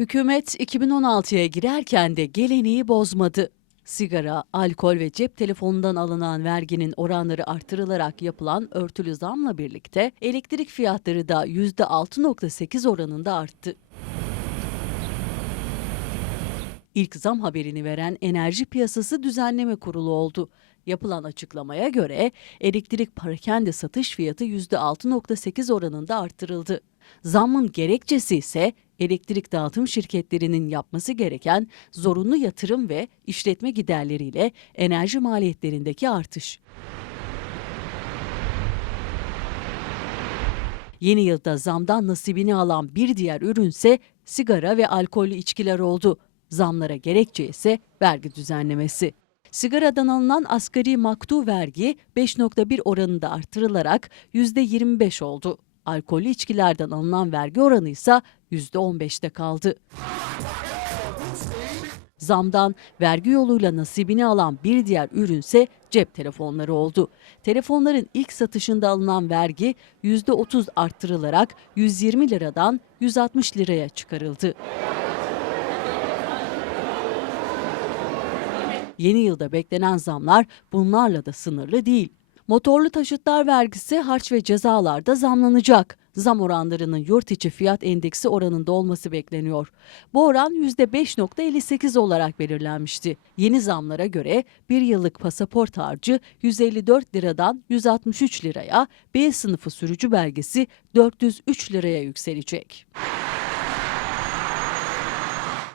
Hükümet 2016'ya girerken de geleneği bozmadı. Sigara, alkol ve cep telefonundan alınan verginin oranları artırılarak yapılan örtülü zamla birlikte elektrik fiyatları da %6.8 oranında arttı. İlk zam haberini veren Enerji Piyasası Düzenleme Kurulu oldu. Yapılan açıklamaya göre elektrik parakende satış fiyatı %6.8 oranında arttırıldı. Zammın gerekçesi ise elektrik dağıtım şirketlerinin yapması gereken zorunlu yatırım ve işletme giderleriyle enerji maliyetlerindeki artış. Yeni yılda zamdan nasibini alan bir diğer ürünse sigara ve alkollü içkiler oldu. Zamlara gerekçe ise vergi düzenlemesi. Sigaradan alınan asgari maktu vergi 5.1 oranında artırılarak %25 oldu. Alkollü içkilerden alınan vergi oranı ise %15'te kaldı. Zamdan vergi yoluyla nasibini alan bir diğer ürünse cep telefonları oldu. Telefonların ilk satışında alınan vergi %30 arttırılarak 120 liradan 160 liraya çıkarıldı. Yeni yılda beklenen zamlar bunlarla da sınırlı değil. Motorlu taşıtlar vergisi harç ve cezalarda zamlanacak. Zam oranlarının yurt içi fiyat endeksi oranında olması bekleniyor. Bu oran %5.58 olarak belirlenmişti. Yeni zamlara göre bir yıllık pasaport harcı 154 liradan 163 liraya, B sınıfı sürücü belgesi 403 liraya yükselecek.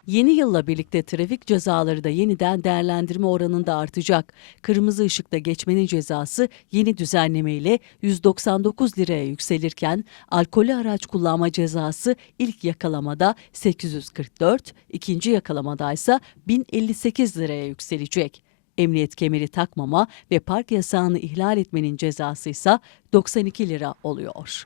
Yeni yılla birlikte trafik cezaları da yeniden değerlendirme oranında artacak. Kırmızı ışıkta geçmenin cezası yeni düzenlemeyle 199 liraya yükselirken alkolü araç kullanma cezası ilk yakalamada 844, ikinci yakalamada ise 1058 liraya yükselecek. Emniyet kemeri takmama ve park yasağını ihlal etmenin cezası ise 92 lira oluyor.